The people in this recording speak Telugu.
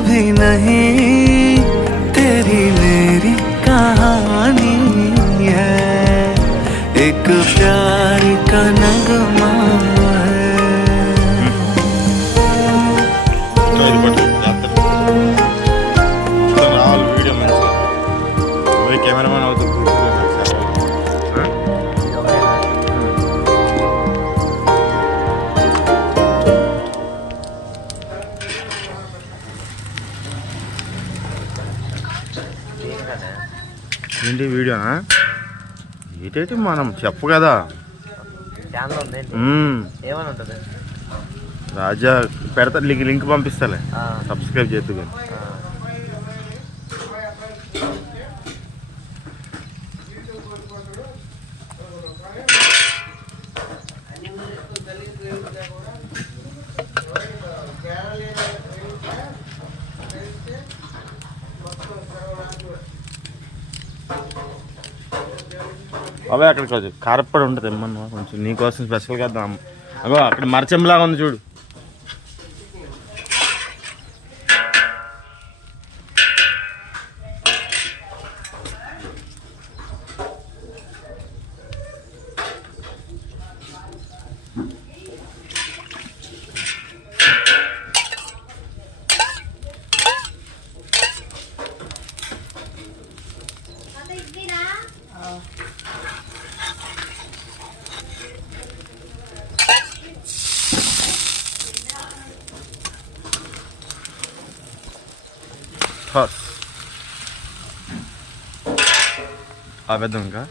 भी नहीं तेरी मेरी कहानी है एक प्यार का नगमा है వీడియో మంచిగా కెమెరామెన్ అవుతుంది ఏంటి వీడియోనా ఏంటంటే మనం చెప్పు కదా రాజా పెడతా లింక్ పంపిస్తాలే సబ్స్క్రైబ్ చేద్దు కానీ అవే అక్కడికి వచ్చి కారప్పడి ఉంటుంది ఏమన్నా కొంచెం నీకోసం స్పెషల్గా దాం అగో అక్కడ మరచెంలాగా ఉంది చూడు ఆ పెద్ద ఇంకా